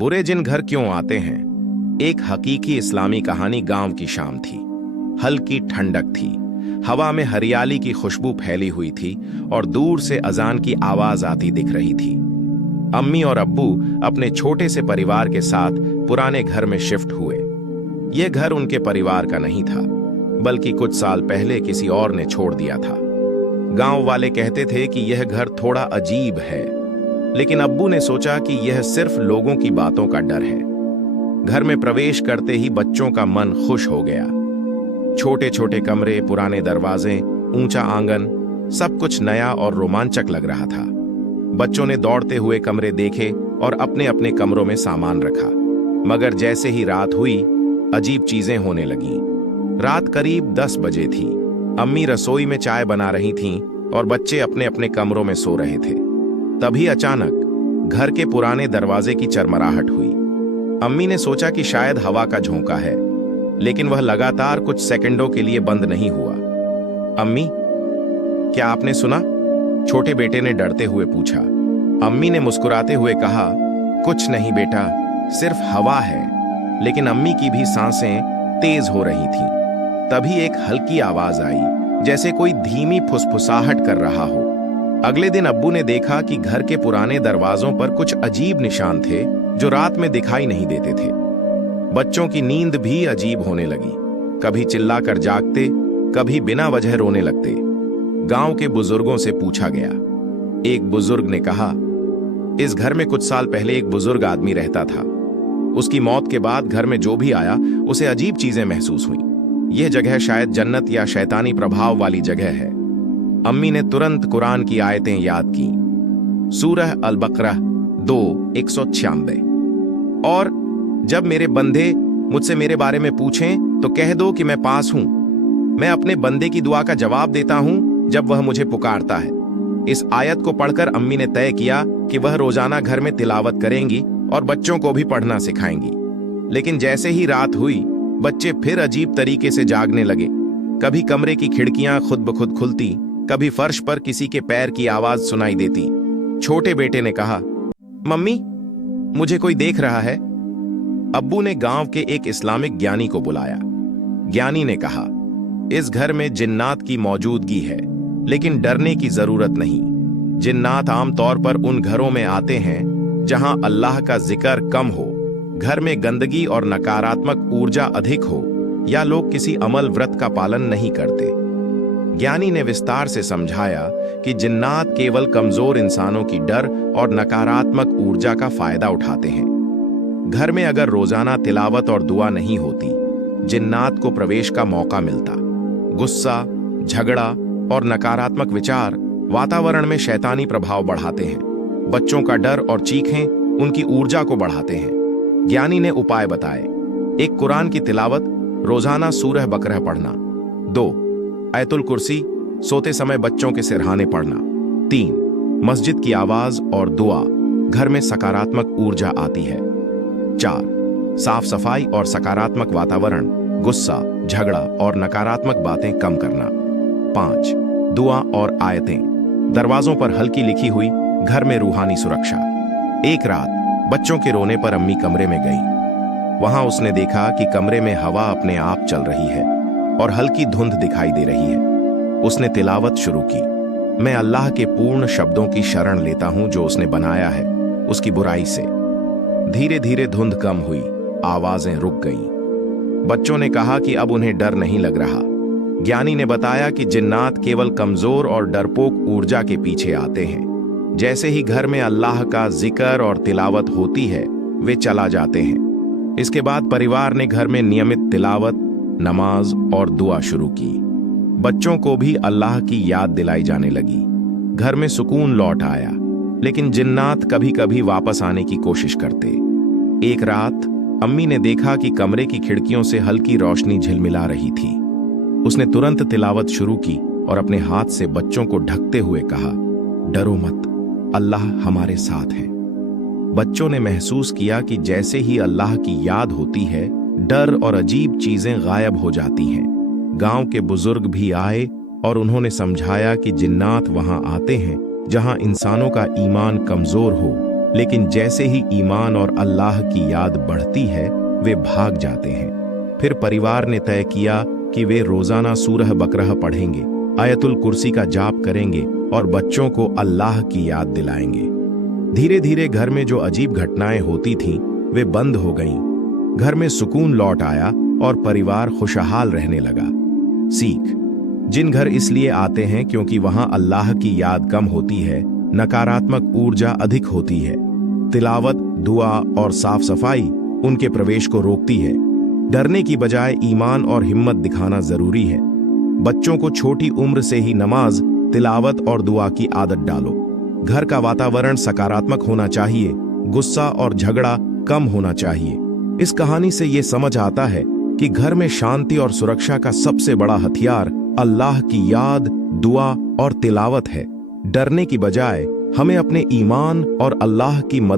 बुरे जिन घर क्यों आते हैं। एक हकीकी इस्लामी कहानी। गांव की शाम थी। हल्की ठंडक थी। हवा में हरियाली की खुशबू फैली हुई थी और दूर से अजान की आवाज आती दिख रही थी। अम्मी और अब्बू अपने छोटे से परिवार के साथ पुराने घर में शिफ्ट हुए। यह घर उनके परिवार का नहीं था, बल्कि कुछ साल पहले किसी और ने छोड़ दिया था। गांव वाले कहते थे कि यह घर थोड़ा अजीब है, लेकिन अब्बू ने सोचा कि यह सिर्फ लोगों की बातों का डर है। घर में प्रवेश करते ही बच्चों का मन खुश हो गया। छोटे छोटे कमरे, पुराने दरवाजे, ऊंचा आंगन, सब कुछ नया और रोमांचक लग रहा था। बच्चों ने दौड़ते हुए कमरे देखे और अपने अपने कमरों में सामान रखा। मगर जैसे ही रात हुई, अजीब चीजें होने लगीं। रात करीब 10 बजे थी। अम्मी रसोई में चाय बना रही थीं और बच्चे अपने अपने कमरों में सो रहे थे। तभी अचानक घर के पुराने दरवाजे की चरमराहट हुई। अम्मी ने सोचा कि शायद हवा का झोंका है, लेकिन वह लगातार कुछ सेकंडों के लिए बंद नहीं हुआ। अम्मी, क्या आपने सुना? छोटे बेटे ने डरते हुए पूछा। अम्मी ने मुस्कुराते हुए कहा, कुछ नहीं बेटा, सिर्फ हवा है। लेकिन अम्मी की भी सांसें तेज हो रही थीं। तभी एक हल्की आवाज आई, जैसे कोई धीमी फुसफुसाहट कर रहा हो। अगले दिन अब्बू ने देखा कि घर के पुराने दरवाजों पर कुछ अजीब निशान थे जो रात में दिखाई नहीं देते थे। बच्चों की नींद भी अजीब होने लगी। कभी चिल्लाकर जागते, कभी बिना वजह रोने लगते। गांव के बुजुर्गों से पूछा गया। एक बुजुर्ग ने कहा, इस घर में कुछ साल पहले एक बुजुर्ग आदमी रहता था। उसकी मौत के बाद घर में जो भी आया उसे अजीब चीजें महसूस हुई। यह जगह शायद जन्नत या शैतानी प्रभाव वाली जगह है। अम्मी ने तुरंत कुरान की आयतें याद की। सूरह अल-बकरा 2:196। और जब मेरे बंदे मुझसे मेरे बारे में पूछें तो कह दो कि मैं पास हूं। मैं अपने बंदे की दुआ का जवाब देता हूं जब वह मुझे पुकारता है। इस आयत को पढ़कर अम्मी ने तय किया कि वह रोजाना घर में तिलावत करेंगी और बच्चों को भी पढ़ना सिखाएंगी। लेकिन जैसे ही रात हुई, बच्चे फिर अजीब तरीके से जागने लगे। कभी कमरे की खिड़कियां खुद ब खुद खुलती, कभी फर्श पर किसी के पैर की आवाज सुनाई देती। छोटे बेटे ने कहा, मम्मी, मुझे कोई देख रहा है। अब्बू ने गांव के एक इस्लामिक ज्ञानी को बुलाया। ज्ञानी ने कहा, इस घर में जिन्नात की मौजूदगी है, लेकिन डरने की जरूरत नहीं। जिन्नात आमतौर पर उन घरों में आते हैं जहां अल्लाह का जिक्र कम हो, घर में गंदगी और नकारात्मक ऊर्जा अधिक हो, या लोग किसी अमल व्रत का पालन नहीं करते। ज्ञानी ने विस्तार से समझाया कि जिन्नात केवल कमजोर इंसानों की डर और नकारात्मक ऊर्जा का फायदा उठाते हैं। घर में अगर रोजाना तिलावत और दुआ नहीं होती, जिन्नात को प्रवेश का मौका मिलता। गुस्सा, झगड़ा और नकारात्मक विचार वातावरण में शैतानी प्रभाव बढ़ाते हैं। बच्चों का डर और चीखें उनकी ऊर्जा को बढ़ाते हैं। ज्ञानी ने उपाय बताए। 1, कुरान की तिलावत, रोजाना सूरह बकरा पढ़ना। 2, आयतुल कुर्सी, सोते समय बच्चों के सिरहाने पढ़ना। 3, मस्जिद की आवाज और दुआ, घर में सकारात्मक ऊर्जा आती है। 4, साफ सफाई और सकारात्मक वातावरण, गुस्सा, झगड़ा और नकारात्मक बातें कम करना। 5, दुआ और आयतें, दरवाजों पर हल्की लिखी हुई, घर में रूहानी सुरक्षा। एक रात बच्चों के रोने पर अम्मी कमरे में गई। वहां उसने देखा कि कमरे में हवा अपने आप चल रही है और हल्की धुंध दिखाई दे रही है। उसने तिलावत शुरू की। मैं अल्लाह के पूर्ण शब्दों की शरण लेता हूं जो उसने बनाया है, उसकी बुराई से। धीरे धीरे धुंध कम हुई, आवाजें रुक गईं। बच्चों ने कहा कि अब उन्हें डर नहीं लग रहा। ज्ञानी ने बताया कि जिन्नात केवल कमजोर और डरपोक ऊर्जा के पीछे आते हैं। जैसे ही घर में अल्लाह का जिक्र और तिलावत होती है, वे चला जाते हैं। इसके बाद परिवार ने घर में नियमित तिलावत, नमाज और दुआ शुरू की। बच्चों को भी अल्लाह की याद दिलाई जाने लगी। घर में सुकून लौट आया, लेकिन जिन्नात कभी कभी वापस आने की कोशिश करते। एक रात अम्मी ने देखा कि कमरे की खिड़कियों से हल्की रोशनी झिलमिला रही थी। उसने तुरंत तिलावत शुरू की और अपने हाथ से बच्चों को ढकते हुए कहा, डरो मत, अल्लाह हमारे साथ है। बच्चों ने महसूस किया कि जैसे ही अल्लाह की याद होती है, डर और अजीब चीजें गायब हो जाती हैं। गांव के बुजुर्ग भी आए और उन्होंने समझाया कि जिन्नात वहां आते हैं जहां इंसानों का ईमान कमजोर हो लेकिन जैसे ही ईमान और अल्लाह की याद बढ़ती है वे भाग जाते हैं। फिर परिवार ने तय किया कि वे रोजाना सूरह बकरह पढ़ेंगे, आयतुल कुर्सी का जाप करेंगे और बच्चों को अल्लाह की याद दिलाएंगे। धीरे धीरे घर में जो अजीब घटनाएं होती थीं वे बंद हो गईं। घर में सुकून लौट आया और परिवार खुशहाल रहने लगा। सीख: जिन घर इसलिए आते हैं क्योंकि वहां अल्लाह की याद कम होती है, नकारात्मक ऊर्जा अधिक होती है। तिलावत, दुआ और साफ सफाई उनके प्रवेश को रोकती है। डरने की बजाय ईमान और हिम्मत दिखाना जरूरी है। बच्चों को छोटी उम्र से ही नमाज, तिलावत और दुआ की आदत डालो। घर का वातावरण सकारात्मक होना चाहिए, गुस्सा और झगड़ा कम होना चाहिए। इस कहानी से ये समझ आता है कि घर में शांति और सुरक्षा का सबसे बड़ा हथियार अल्लाह की याद, दुआ और तिलावत है। डरने की बजाय हमें अपने ईमान और अल्लाह की मदद